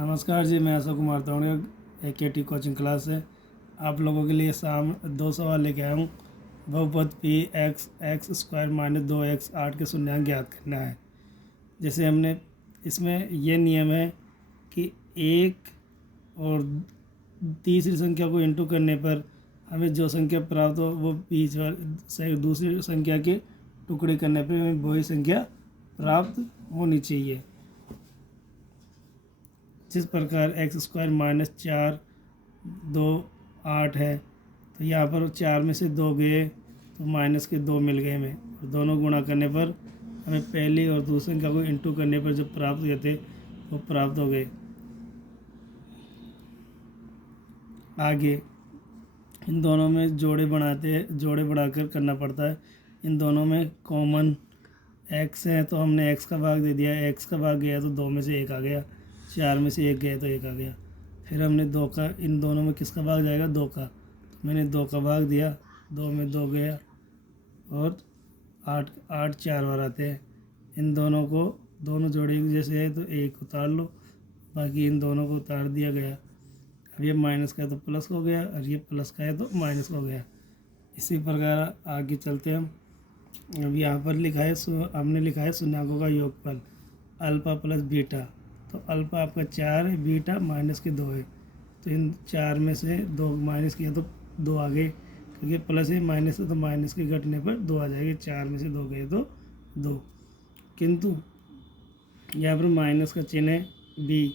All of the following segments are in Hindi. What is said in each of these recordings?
नमस्कार जी, मैं Ashok Kumar Todiya AKT coaching class से आप लोगों के लिए दो सवाल लेके आया हूँ। बहुपद P x x square minus 2x 8 के शून्यांक ज्ञात करना है। जैसे हमने इसमें ये नियम है कि एक और तीसरी संख्या को इंटू करने पर हमें जो संख्या प्राप्त हो वो बीच वाली दूसरी संख्या के टुकड़े करने पर हमें वही संख्या प्राप्त होनी चाहिए। जिस प्रकार एक्स स्क्वायर माइनस 4 2 8 है, तो यहाँ पर 4 में से 2 गए तो माइनस के 2 मिल गए हमें, और दोनों गुणा करने पर हमें पहली और दूसरी संख्या को इंटू करने पर जो प्राप्त हुए थे वो प्राप्त हो गए। आगे इन दोनों में जोड़े बढ़ाकर करना पड़ता है। इन दोनों में कॉमन एक्स है तो हमने एक्स का भाग दे दिया, एक्स का भाग गया तो 2 में से 1 आ गया, 4 में से 1 गया तो 1 आ गया। फिर हमने 2 का, इन दोनों में किसका भाग जाएगा, 2 का, तो मैंने 2 का भाग दिया, 2 में 2 गया और 8 8 4 बार आते हैं। इन दोनों को दोनों जोड़े जैसे है तो 1 उतार लो, बाकी इन दोनों को उतार दिया गया। अब ये माइनस का है तो प्लस हो गया और ये प्लस का है तो माइनस हो गया। इसी प्रकार आगे चलते हैं हम। अब यहाँ पर लिखा है, हमने लिखा है शून्यांकों का योगफल अल्फा प्लस बीटा। तो अल्फा आपका 4 है, बीटा माइनस के 2 है, तो इन 4 में से 2 माइनस किया तो 2 आ गए, क्योंकि प्लस है माइनस है तो माइनस के घटने पर 2 आ जाएंगे। 4 में से 2 गए तो 2, किंतु यहाँ पर माइनस का चिन्ह है बी,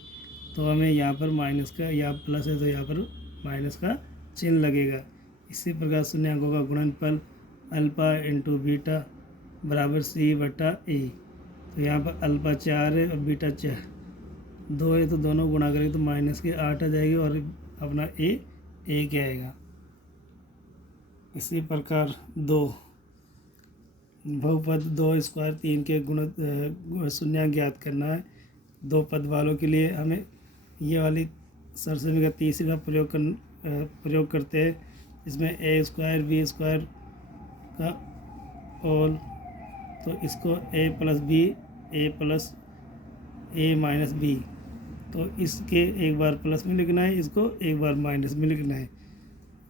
तो हमें यहाँ पर माइनस का, या प्लस है तो यहाँ पर माइनस का चिन्ह लगेगा। इसी प्रकार शून्यांकों का गुणनफल अल्फा इंटू बीटा बराबर सी बटा ए। तो यहाँ पर अल्फा 4 है और बीटा 2 है, तो दोनों गुणा करेंगे तो माइनस के 8 आ जाएगी और अपना ए 1 आएगा। इसी प्रकार 2 बहुपद 2 स्क्वायर 3 के शून्यांक ज्ञात करना है। 2 पद वालों के लिए हमें ये वाली सरसमी का तीसरे का प्रयोग करते हैं। इसमें ए स्क्वायर बी स्क्वायर का होल, तो इसको ए प्लस बी, ए प्लस ए माइनस बी, तो इसके एक बार प्लस में लिखना है, इसको एक बार माइनस में लिखना है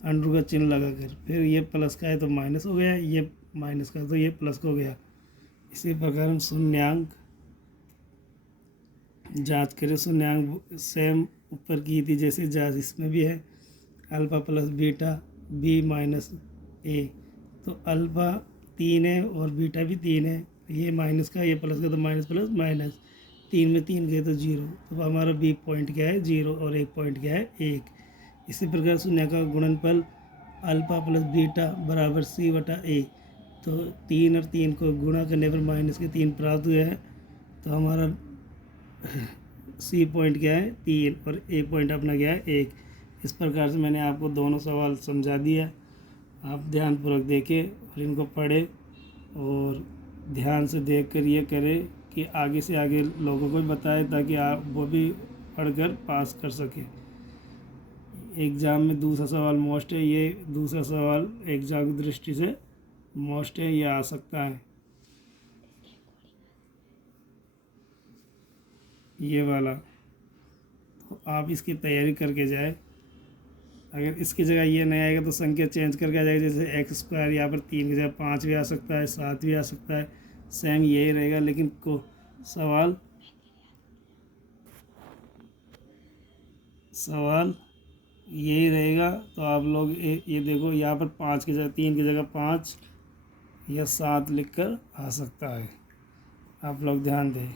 अंडर का चिन्ह लगाकर। फिर ये प्लस का है तो माइनस हो गया, ये माइनस का तो ये प्लस हो गया। इसी प्रकार हम शून्यांक जांच करें। शून्यांक सेम ऊपर की थी जैसे जांच इसमें भी है, alpha plus beta B minus A, तो अल्फा 3 है और बीटा भी 3 है, ये माइनस का ये प्लस का तो माइनस प्लस माइनस, 3 में 3 गए तो 0, तो हमारा बी पॉइंट क्या है 0 और एक पॉइंट क्या है 1। इसी प्रकार शून्य का गुणनफल अल्फा प्लस बीटा बराबर सी बटा ए, तो 3 और 3 को गुणा करने पर माइनस के 3 प्राप्त हुए हैं, तो हमारा सी पॉइंट क्या है 3 और ए पॉइंट अपना क्या है 1। इस प्रकार से मैंने आपको दोनों सवाल समझा दिया। आप ध्यानपूर्वक देखें और इनको पढ़ें और ध्यान से देखकर ये करें कि आगे से आगे लोगों को भी बताएं, ताकि आप वो भी पढ़कर पास कर सकें। एग्ज़ाम में दूसरा सवाल मोस्ट है, ये दूसरा सवाल एग्ज़ाम की दृष्टि से मोस्ट है, ये आ सकता है ये वाला, तो आप इसकी तैयारी करके जाए। अगर इसकी जगह ये नहीं आएगा तो संख्या चेंज करके आ जाएगा, जैसे एक्स स्क्वायर यहाँ पर 3 की जगह 5 भी आ सकता है, 7 भी आ सकता है, सेम यही रहेगा, लेकिन सवाल यही रहेगा। तो आप लोग ये देखो, यहाँ पर 5 की जगह 3 की जगह 5 या 7 लिखकर आ सकता है। आप लोग ध्यान दें।